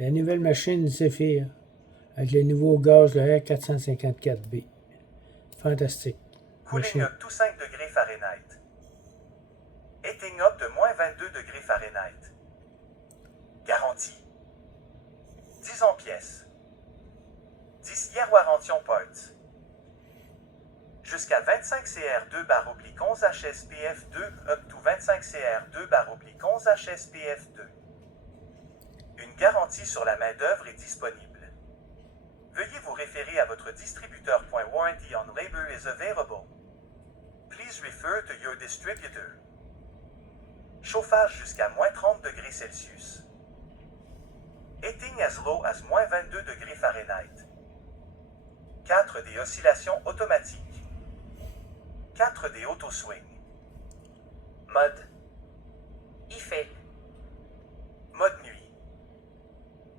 La nouvelle machine Zephyr, avec le nouveau gaz, le R454B. Fantastique. Cooling Machine. up to 5 degrés Fahrenheit. Heating up de moins 22 degrés Fahrenheit. Garantie. 10 ans pièces. 10 year warranty on parts. Jusqu'à 25 CR2/11 HSPF2 up to 25 CR2/11 HSPF2. Une garantie sur la main-d'œuvre est disponible. Veuillez vous référer à votre distributeur. Warranty on labor is available. Please refer to your distributor. Chauffage jusqu'à moins 30 degrés Celsius. Heating as low as moins 22 degrés Fahrenheit. 4D oscillations automatiques. 4D auto-swing. Mode. Eiffel. Mode nuit.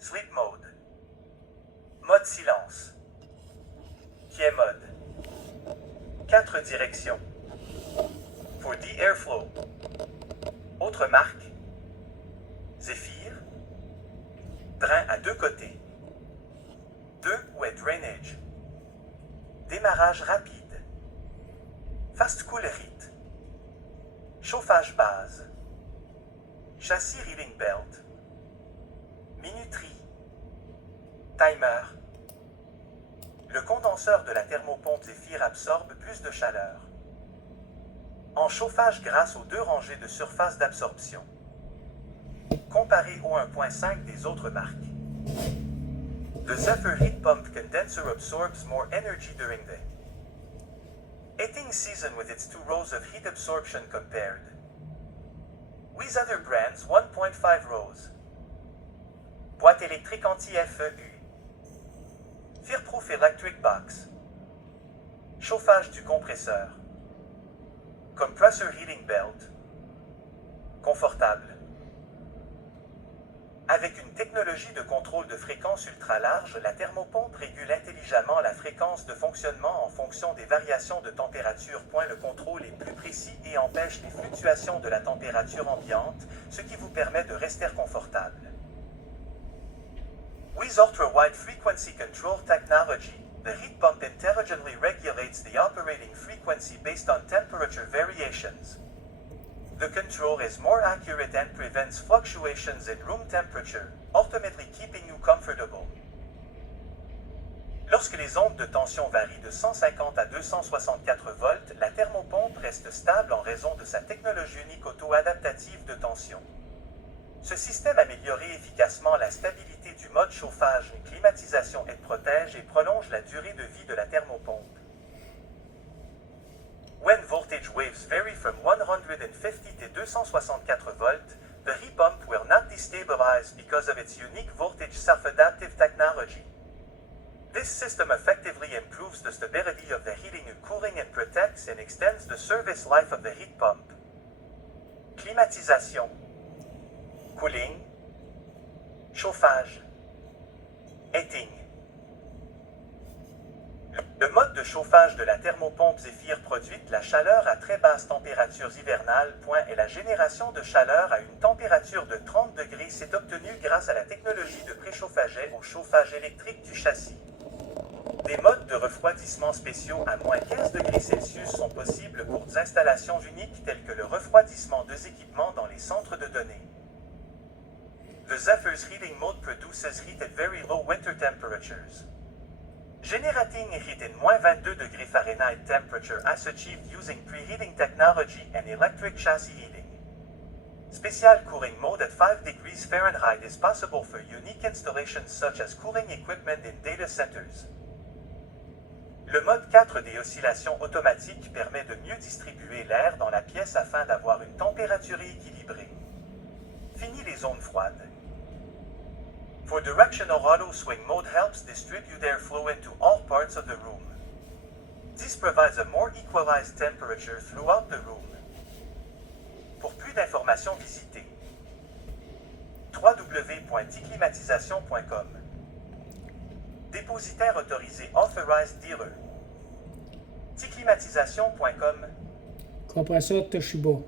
Sleep mode. Mode silence. Quiet mode. 4 directions. For the airflow. Autre marque. Zephyr. Drain à 2 côtés. 2 wet drainage. Démarrage rapide. Fast cool heat. Chauffage base. Châssis reeling belt. Minuterie. Timer. Le condenseur de la thermopompe Zephyr absorbe plus de chaleur. En chauffage grâce aux 2 rangées de surface d'absorption. Comparé au 1.5 des autres marques. The Zephyr heat pump condenser absorbs more energy during the heating season with its 2 rows of heat absorption compared with other brands 1.5 rows. Boîte électrique anti-FEU. Fireproof electric box. Chauffage du compresseur. Compressor heating belt. Confortable. Avec une technologie de contrôle de fréquence ultra large, la thermopompe régule intelligemment la fréquence de fonctionnement en fonction des variations de température. Le contrôle est plus précis et empêche les fluctuations de la température ambiante, ce qui vous permet de rester confortable. With ultra-wide frequency control technology, the heat pump intelligently regulates the operating frequency based on temperature variations. The control is more accurate and prevents fluctuations in room temperature, ultimately keeping you comfortable. Lorsque les ondes de tension varient de 150 à 264 volts, la thermopompe reste stable en raison de sa technologie unique auto-adaptative de tension. Ce système améliore efficacement la stabilité du mode chauffage, climatisation et protège et prolonge la durée de vie de la thermopompe. When voltage waves vary from 150 to 264 volts, the heat pump will not destabilize because of its unique voltage self-adaptive technology. This system effectively improves the stability of the heating and cooling and protects and extends the service life of the heat pump. Climatisation. Cooling. Chauffage. Heating. Le mode de chauffage de la thermopompe Zephyr produit la chaleur à très basses températures hivernales. Et la génération de chaleur à une température de 30 degrés s'est obtenue grâce à la technologie de préchauffage au chauffage électrique du châssis. Des modes de refroidissement spéciaux à moins 15 degrés Celsius sont possibles pour des installations uniques telles que le refroidissement des équipements dans les centres de données. The Zephyr's heating mode produces heat at very low winter temperatures. Generating heat in moins 22 degrés Fahrenheit temperature as achieved using preheating technology and electric chassis heating. Special cooling mode at 5 degrees Fahrenheit is possible for unique installations such as cooling equipment in data centers. Le mode 4D oscillation automatique permet de mieux distribuer l'air dans la pièce afin d'avoir une température équilibrée. Fini les zones froides. For directional auto swing mode helps distribute airflow into all parts of the room. This provides a more equalized temperature throughout the room. Pour plus d'informations, visitez www.ticlimatisation.com. Dépositaire autorisé Authorized Dealer. Ticlimatisation.com. Compresseur Toshiba.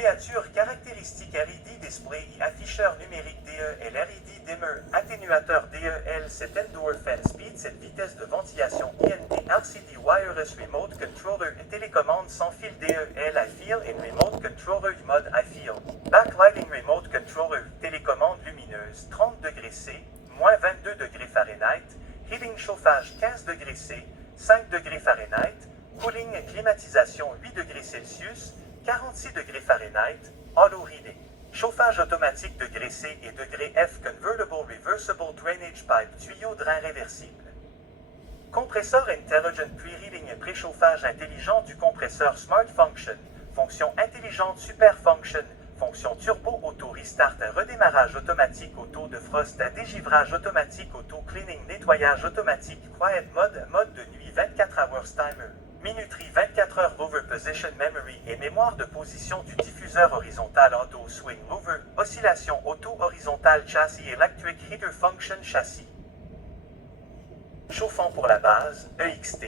Féature caractéristique RED Display et afficheur numérique DEL RED Dimmer, atténuateur DEL, cet Indoor Fan Speed, cette vitesse de ventilation INT, LCD Wireless Remote Controller et télécommande sans fil DEL iFeel et Remote Controller du mode iFeel. Backlighting Remote Controller, télécommande lumineuse 30 degrés C, moins 22 degrés Fahrenheit, heating chauffage 15 degrés C, 5 degrés Fahrenheit, cooling et climatisation 8 degrés Celsius, 46 degrés Fahrenheit, auto heating, chauffage automatique degré C et degré F, convertible reversible drainage pipe, tuyau drain réversible. Compresseur intelligent preheating et préchauffage intelligent du compresseur Smart Function, fonction intelligente Super Function, fonction turbo auto restart, redémarrage automatique auto de frost, dégivrage automatique auto cleaning, nettoyage automatique quiet mode de nuit 24 hours timer. Minuterie 24 heures Lower Position Memory et mémoire de position du diffuseur horizontal Auto Swing Lower, oscillation auto-horizontale Châssis Electric Heater Function Châssis. Chauffant pour la base, EXT.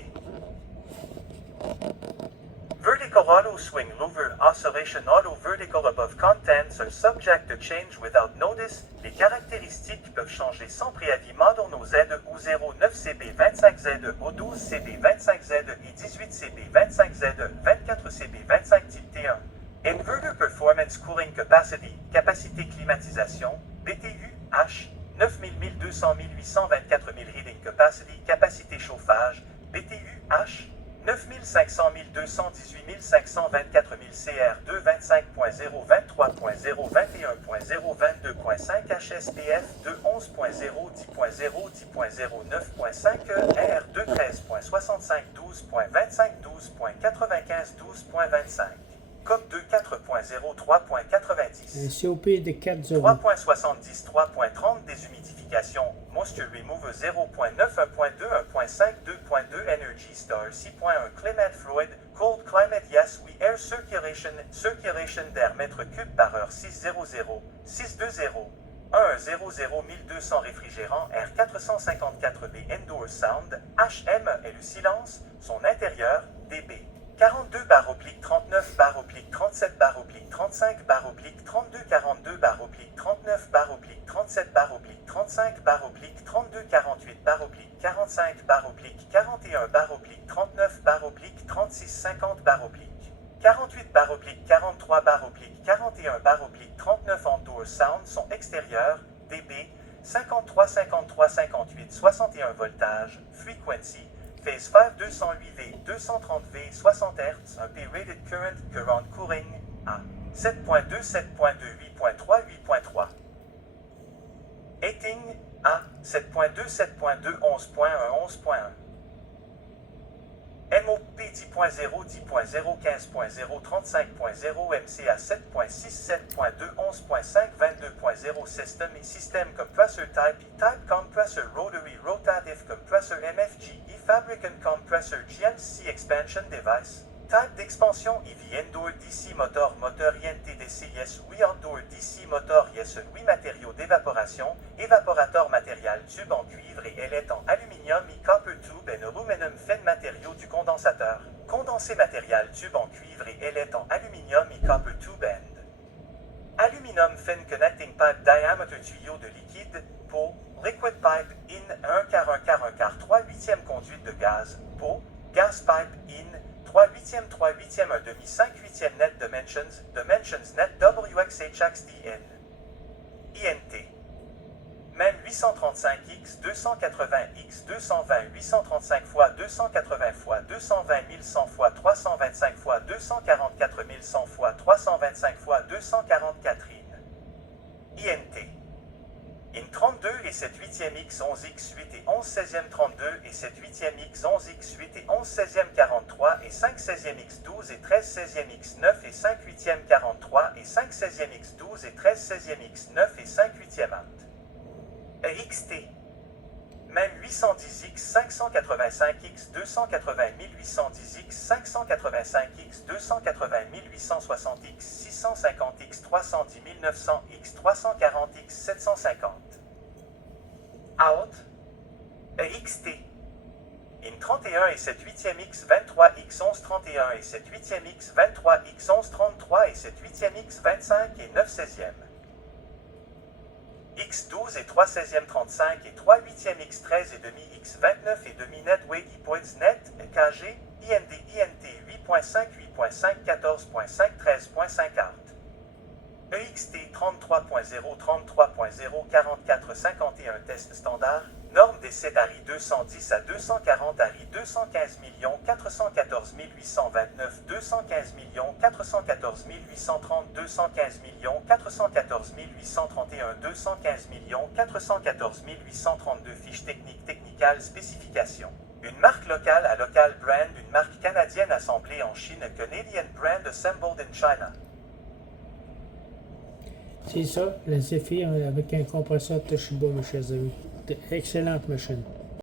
Vertical Auto Swing Lower Oscillation Auto Vertical Above Contents are subject to change without notice. Les caractéristiques peuvent changer sans préavis. Model No Z U0 9CB 25Z O12 CB 25Z et 18 CB 25Z 24 CB 25 type T1. Inverter Performance Cooling Capacity, capacité climatisation, BTU H 9000 1200 1824 000 Heating Capacity, capacité chauffage, BTU H 9500 1218 524 000 CR2 25.0 23.0 21.0 22.5 HSPF 2 11.0 10.0 10.0 9.5 R 2 13.65 12.25 12.95 12.25 COP 2 4.0 3.90 Un COP de 4.0. 3.70 3.30 déshumidification Moisture Remover 0.9 1.2 1.5 2.2 Energy Star 6.1 Climate Fluid Cold Climate Yes We Air Circulation d'air mètre cube par heure 600 620 100 1200 réfrigérant R454B Indoor Sound HM est le silence, son intérieur dB 42 /39 /37 /35 /32 42 /39 /37 /35 /32 48 45 41 39 36 50 48 43 41 39 Outdoor Sound, son extérieur dB 53 53 58 61 voltage Frequency Phase 5 208V, 230V, 60 Hz, un P-rated current cooling à 7.2, 7.2, 8.3, 8.3. Heating à 7.2, 7.2, 11.1, 11.1. MOP 10.0, 10.0, 15.0, 35.0, MCA 7.6, 7.2, 11.5, 22.0 System et System Compressor Type Compressor Rotary Rotative Compressor MFG Fabricant Compressor GMC Expansion Device Type d'expansion EV Indoor DC Motor INT DC Yes Oui Outdoor DC Motor Yes Oui Matériaux d'évaporation Évaporateur matériel tube en cuivre et ailette en aluminium et copper tube and aluminum fin matériaux du condensateur Condensé matériel tube en cuivre et ailette en aluminium et copper tube and Aluminum fin connecting pipe diameter tuyau de liquide pour liquid pipe in 1 quart 1 quart 1 quart 3 huitièmes conduite de gaz pour gas pipe in 3 huitièmes 3 huitièmes 1 demi 5 huitièmes net dimensions net WXHXDN INT même 835X 280X 220 835 x 280 x 220 1100 x 325 x 244 1100 x 325 x 244 INT IN 32 et 7 8e X 11X 8 et 11 16e 32 et 7 8e X 11X 8 et 11 16e 43 et 5 16e X 12 et 13 16e X 9 et 5 8e 43 et 5 16e X 12 et 13 16e X 9 et 5 8e XT même 810X 585X 280 1810X 585X 280 1860X 650X 310 900X 340X 750 Out XT in 31 et 7 8e X 23 X 11 31 et 7 8e X 23 X 11 33 et 7 8e X 25 et 9 16e. X 12 et 3 16e 35 et 3 8e X 13 et demi X 29 et demi net Wegi net KG IND INT 8.5 8.5 14.5 13.5 art. EXT 33.0 33.0 44 51 test standard. Norme des 7 ARI 210 à 240 ARI 215 414 829 215 414 830 215 414 831 215 414 832 fiches techniques technicales spécifications. Une marque locale à local brand, une marque canadienne assemblée en Chine, Canadian brand assembled in China. C'est ça, la Zephyr avec un compresseur Toshiba, mes chers amis. Excellente machine.